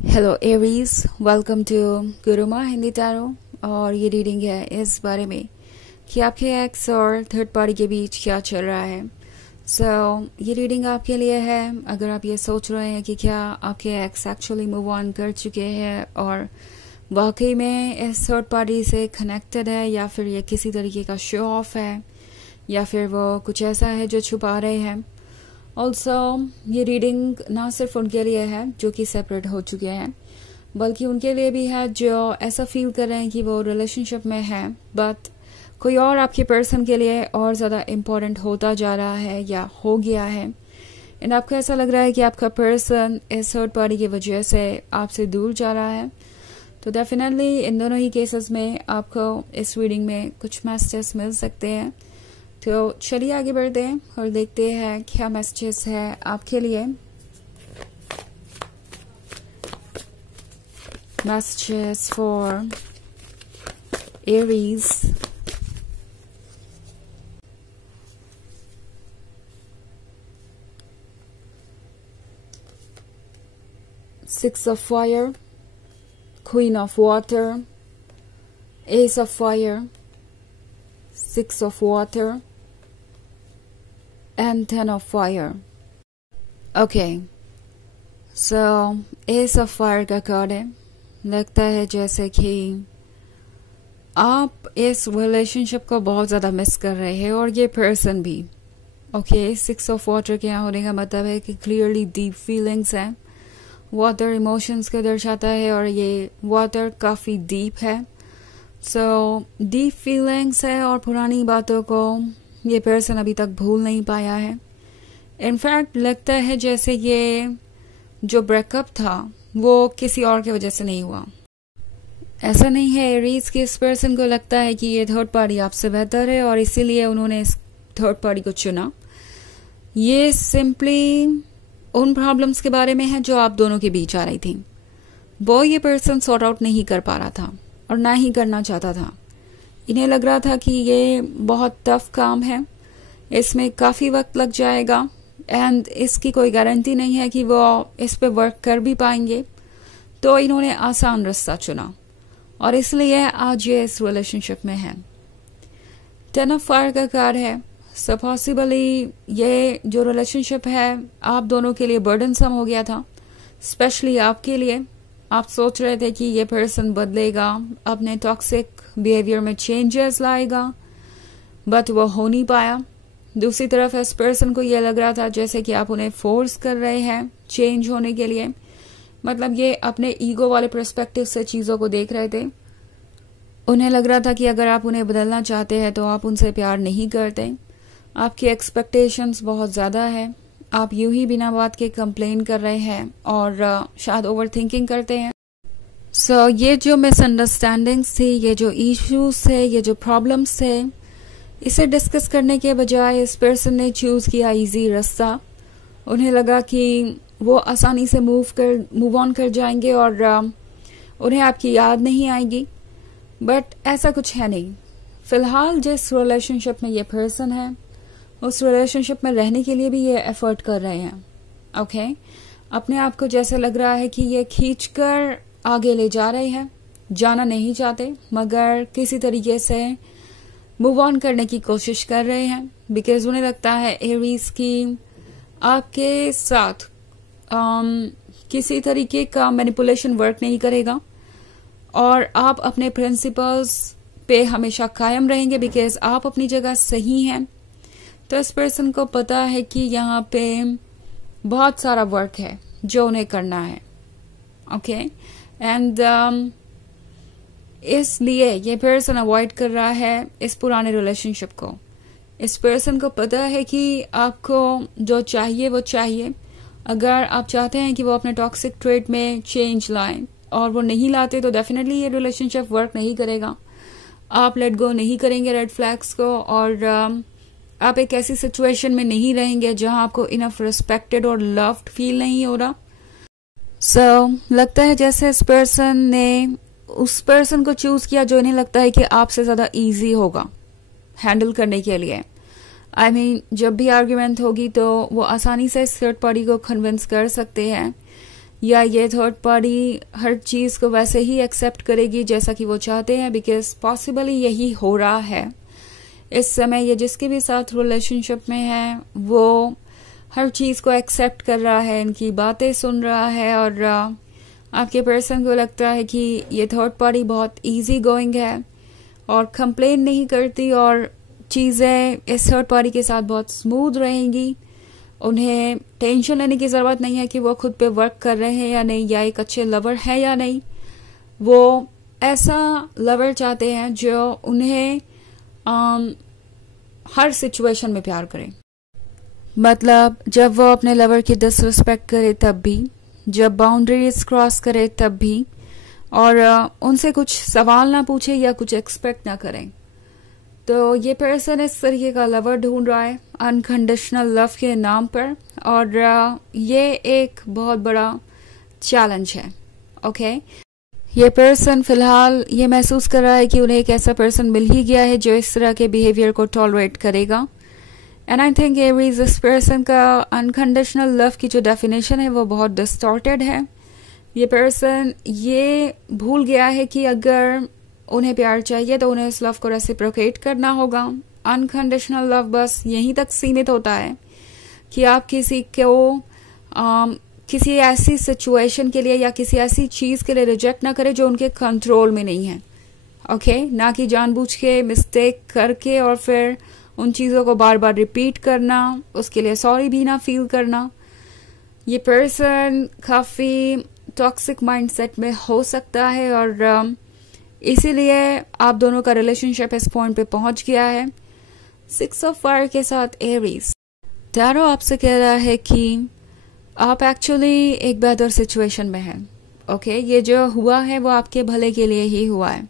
Hello Aries, welcome to Guruma Hindi tarot. और ये reading है इस बारे में कि आपके एक्स और थर्ड पार्टी के बीच क्या चल रहा है। ये रीडिंग आपके लिए है अगर आप ये सोच रहे हैं कि क्या आपके एक्स एक्चुअली मूव ऑन कर चुके हैं और वाकई में इस थर्ड पार्टी से कनेक्टेड है, या फिर ये किसी तरीके का शो ऑफ है, या फिर वो कुछ ऐसा है जो छुपा रहे हैं। ऑल्सो ये रीडिंग ना सिर्फ उनके लिए है जो कि सेपरेट हो चुके हैं, बल्कि उनके लिए भी है जो ऐसा फील कर रहे हैं कि वो रिलेशनशिप में है बट कोई और आपके पर्सन के लिए और ज़्यादा इम्पोर्टेंट होता जा रहा है या हो गया है। एंड आपको ऐसा लग रहा है कि आपका पर्सन इस थर्ड पार्टी की वजह से आपसे दूर जा रहा है। तो डेफिनेटली इन दोनों ही केसेस में आपको इस रीडिंग में कुछ मैसेजेस मिल सकते हैं। तो चलिए आगे बढ़ते हैं और देखते हैं क्या मैसेजेस है आपके लिए। Messages for Aries. Six of Fire, Queen of Water, Ace of Fire, Six of Water, and Ten of Fire. Okay, so Ace of Fire का कार्ड है। लगता है जैसे कि आप इस रिलेशनशिप को बहुत ज़्यादा मिस कर रहे हैं और ये पर्सन भी। ओके, सिक्स ऑफ वाटर के यहाँ होने का मतलब है कि क्लियरली डीप फीलिंग्स हैं। वाटर इमोशंस को दर्शाता है और ये वाटर काफ़ी डीप है। सो डीप फीलिंग्स है और पुरानी बातों को ये पर्सन अभी तक भूल नहीं पाया है। इनफैक्ट लगता है जैसे ये जो ब्रेकअप था वो किसी और की वजह से नहीं हुआ। ऐसा नहीं है एरीज कि इस पर्सन को लगता है कि ये थर्ड पार्टी आपसे बेहतर है और इसीलिए उन्होंने इस थर्ड पार्टी को चुना। ये सिंपली उन प्रॉब्लम्स के बारे में है जो आप दोनों के बीच आ रही थी। वो ये पर्सन सॉर्ट आउट नहीं कर पा रहा था और ना ही करना चाहता था। इन्हें लग रहा था कि ये बहुत टफ काम है, इसमें काफ़ी वक्त लग जाएगा एंड इसकी कोई गारंटी नहीं है कि वो इस पे वर्क कर भी पाएंगे। तो इन्होंने आसान रास्ता चुना और इसलिए आज ये इस रिलेशनशिप में है। टेन ऑफ फायर का कार्ड है। सो पॉसिबली ये जो रिलेशनशिप है आप दोनों के लिए बर्डनसम हो गया था, स्पेशली आपके लिए। आप सोच रहे थे कि ये पर्सन बदलेगा, अपने टॉक्सिक बिहेवियर में चेंजेस लाएगा, बट वो हो नहीं पाया। दूसरी तरफ इस पर्सन को ये लग रहा था जैसे कि आप उन्हें फोर्स कर रहे हैं चेंज होने के लिए। मतलब ये अपने ईगो वाले पर्सपेक्टिव से चीज़ों को देख रहे थे। उन्हें लग रहा था कि अगर आप उन्हें बदलना चाहते हैं तो आप उनसे प्यार नहीं करते। आपकी एक्सपेक्टेशंस बहुत ज़्यादा है। आप यूं ही बिना बात के कंप्लेन कर रहे हैं और शायद ओवर थिंकिंग करते हैं। ये जो मिसअंडरस्टैंडिंग्स थी, ये जो इश्यूज थे, ये जो प्रॉब्लम्स थे, इसे डिस्कस करने के बजाय इस पर्सन ने चूज किया इजी रास्ता। उन्हें लगा कि वो आसानी से मूव ऑन कर जाएंगे और उन्हें आपकी याद नहीं आएगी, बट ऐसा कुछ है नहीं। फिलहाल जिस रिलेशनशिप में ये पर्सन है उस रिलेशनशिप में रहने के लिए भी ये एफर्ट कर रहे हैं। ओके, अपने आप को जैसे लग रहा है कि ये खींचकर आगे ले जा रहे हैं, जाना नहीं चाहते मगर किसी तरीके से मूव ऑन करने की कोशिश कर रहे हैं। बिकॉज उन्हें लगता है एरीज की आपके साथ किसी तरीके का मैनिपुलेशन वर्क नहीं करेगा और आप अपने प्रिंसिपल्स पे हमेशा कायम रहेंगे बिकॉज आप अपनी जगह सही हैं। तो इस पर्सन को पता है कि यहाँ पे बहुत सारा वर्क है जो उन्हें करना है। ओके, एंड इसलिए ये पर्सन अवॉइड कर रहा है इस पुराने रिलेशनशिप को। इस पर्सन को पता है कि आपको जो चाहिए वो चाहिए। अगर आप चाहते हैं कि वो अपने टॉक्सिक ट्रेट में चेंज लाएं और वो नहीं लाते तो डेफिनेटली ये रिलेशनशिप वर्क नहीं करेगा। आप लेट गो नहीं करेंगे रेड फ्लैग्स को और आप एक ऐसी सिचुएशन में नहीं रहेंगे जहां आपको इनफ रिस्पेक्टेड और लव्ड फील नहीं हो रहा। लगता है जैसे इस पर्सन ने उस पर्सन को चूज किया जो इन्हें लगता है कि आपसे ज्यादा इजी होगा हैंडल करने के लिए। आई मीन जब भी आर्ग्यूमेंट होगी तो वो आसानी से इस थर्ड पार्टी को कन्विंस कर सकते हैं या ये थर्ड पार्टी हर चीज को वैसे ही एक्सेप्ट करेगी जैसा कि वो चाहते हैं, बिकॉज पॉसिबली यही हो रहा है इस समय। ये जिसके भी साथ रिलेशनशिप में है वो हर चीज को एक्सेप्ट कर रहा है, इनकी बातें सुन रहा है, और आपके पर्सन को लगता है कि ये थर्ड पार्टी बहुत इजी गोइंग है और कंप्लेन नहीं करती और चीजें इस थर्ड पार्टी के साथ बहुत स्मूथ रहेंगी। उन्हें टेंशन लेने की जरूरत नहीं है कि वो खुद पे वर्क कर रहे हैं या नहीं, या एक अच्छे लवर है या नहीं। वो ऐसा लवर चाहते हैं जो उन्हें हर सिचुएशन में प्यार करे। मतलब जब वो अपने लवर की डिसरिस्पेक्ट करे तब भी, जब बाउंड्रीज क्रॉस करे तब भी, और उनसे कुछ सवाल ना पूछे या कुछ एक्सपेक्ट ना करें। तो ये पर्सन इस तरीके का लवर ढूंढ रहा है अनकंडीशनल लव के नाम पर, और ये एक बहुत बड़ा चैलेंज है। ओके, ये पर्सन फिलहाल ये महसूस कर रहा है कि उन्हें एक ऐसा पर्सन मिल ही गया है जो इस तरह के बिहेवियर को टॉलरेट करेगा। एंड आई थिंक एरीज इस पर्सन का अनकंडीशनल लव की जो डेफिनेशन है वो बहुत डिस्टॉर्टेड है। ये पर्सन ये भूल गया है कि अगर उन्हें प्यार चाहिए तो उन्हें उस लव को रेसिप्रोकेट करना होगा। अनकंडीशनल लव बस यहीं तक सीमित होता है कि आप किसी को किसी ऐसी सिचुएशन के लिए या किसी ऐसी चीज के लिए रिजेक्ट ना करें जो उनके कंट्रोल में नहीं है। ओके, ना कि जानबूझ के मिस्टेक करके और फिर उन चीजों को बार बार रिपीट करना, उसके लिए सॉरी भी ना फील करना। ये पर्सन काफी टॉक्सिक माइंडसेट में हो सकता है और इसीलिए आप दोनों का रिलेशनशिप इस पॉइंट पे पहुंच गया है। 6 ऑफ फायर के साथ एरीज, टैरो आपसे कह रहा है कि आप एक्चुअली एक बेहतर सिचुएशन में हैं। ओके, ये जो हुआ है वो आपके भले के लिए ही हुआ है।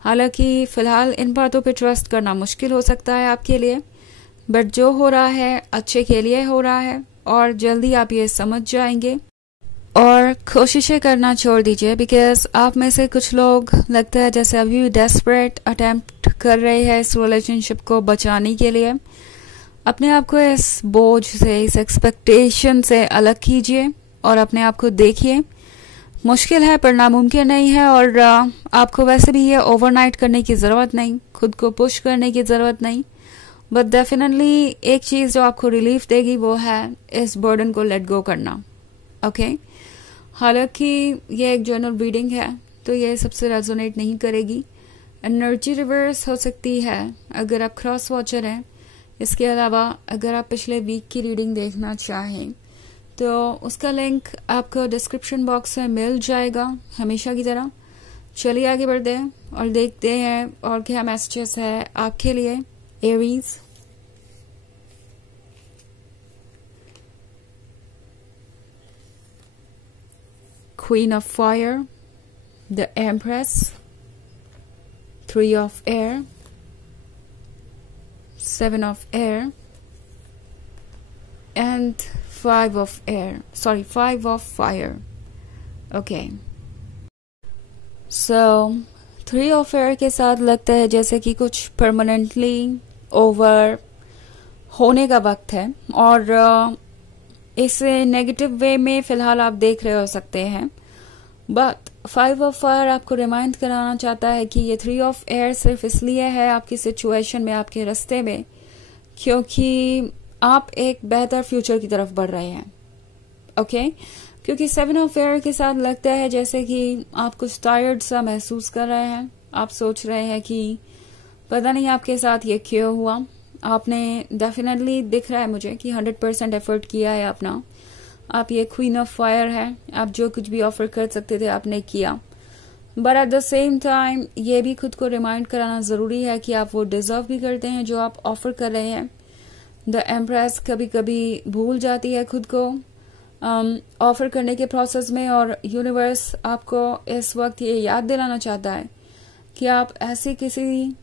हालांकि फिलहाल इन बातों पे ट्रस्ट करना मुश्किल हो सकता है आपके लिए, बट जो हो रहा है अच्छे के लिए हो रहा है और जल्दी आप ये समझ जाएंगे। और कोशिशें करना छोड़ दीजिए, बिकॉज आप में से कुछ लोग लगता है जैसे अभी भी डेस्परेट अटेम्प्ट कर रहे हैं इस रिलेशनशिप को बचाने के लिए। अपने आप को इस बोझ से, इस एक्सपेक्टेशन से अलग कीजिए और अपने आप को देखिए। मुश्किल है पर नामुमकिन नहीं है, और आपको वैसे भी ये ओवरनाइट करने की जरूरत नहीं, खुद को पुश करने की जरूरत नहीं। बट डेफिनेटली एक चीज जो आपको रिलीफ देगी वो है इस बर्डन को लेट गो करना। ओके, हालांकि ये एक जनरल रीडिंग है तो ये सबसे रेजोनेट नहीं करेगी। एनर्जी रिवर्स हो सकती है अगर आप क्रॉस वॉचर हैं। इसके अलावा अगर आप पिछले वीक की रीडिंग देखना चाहें तो उसका लिंक आपको डिस्क्रिप्शन बॉक्स में मिल जाएगा हमेशा की तरह। चलिए आगे बढ़ते हैं और देखते हैं और क्या मैसेजेस है आपके लिए Aries. Queen of Fire, the Empress, 3 of Air, 7 of Air, and 5 of Air. Sorry, 5 of Fire. Okay. So, 3 of Air के साथ लगता है जैसे कि कुछ permanently over होने का वक्त है, और इसे नेगेटिव वे में फिलहाल आप देख रहे हो सकते हैं। बट 5 ऑफ फायर आपको रिमाइंड कराना चाहता है कि ये 3 ऑफ एयर सिर्फ इसलिए है आपकी सिचुएशन में, आपके रास्ते में, क्योंकि आप एक बेहतर फ्यूचर की तरफ बढ़ रहे हैं। ओके, क्योंकि 7 ऑफ एयर के साथ लगता है जैसे कि आप कुछ टायर्ड सा महसूस कर रहे हैं। आप सोच रहे हैं कि पता नहीं आपके साथ ये क्यों हुआ। आपने डेफिनेटली दिख रहा है मुझे कि 100% एफर्ट किया है अपना। आप ये क्वीन ऑफ फायर है, आप जो कुछ भी ऑफर कर सकते थे आपने किया। But at the same time ये भी खुद को रिमाइंड कराना जरूरी है कि आप वो डिजर्व भी करते हैं जो आप ऑफर कर रहे हैं। द एम्प्रेस कभी कभी भूल जाती है खुद को ऑफर करने के प्रोसेस में, और यूनिवर्स आपको इस वक्त ये याद दिलाना चाहता है कि आप ऐसी किसी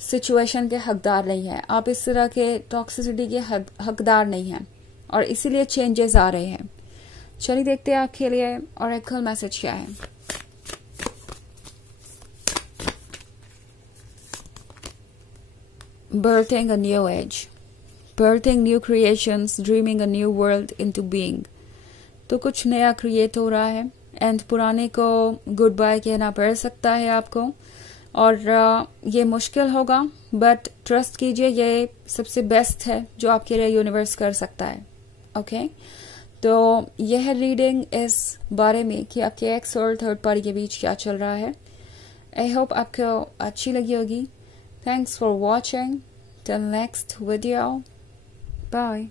सिचुएशन के हकदार नहीं है, आप इस तरह के टॉक्सिसिटी के हकदार नहीं हैं, और इसीलिए चेंजेस आ रहे हैं। चलिए देखते हैं आपके लिए ऑरेकल मैसेज क्या है। Birthing a new age, birthing new creations, dreaming a new world into being. तो कुछ नया क्रिएट हो रहा है एंड पुराने को गुड बाय कहना पड़ सकता है आपको। और ये मुश्किल होगा, बट ट्रस्ट कीजिए ये सबसे बेस्ट है जो आपके लिए यूनिवर्स कर सकता है। ओके, तो यह रीडिंग इस बारे में कि आपके एक्स और थर्ड पार्टी के बीच क्या चल रहा है। आई होप आपको अच्छी लगी होगी। Thanks for watching. Till next video, bye.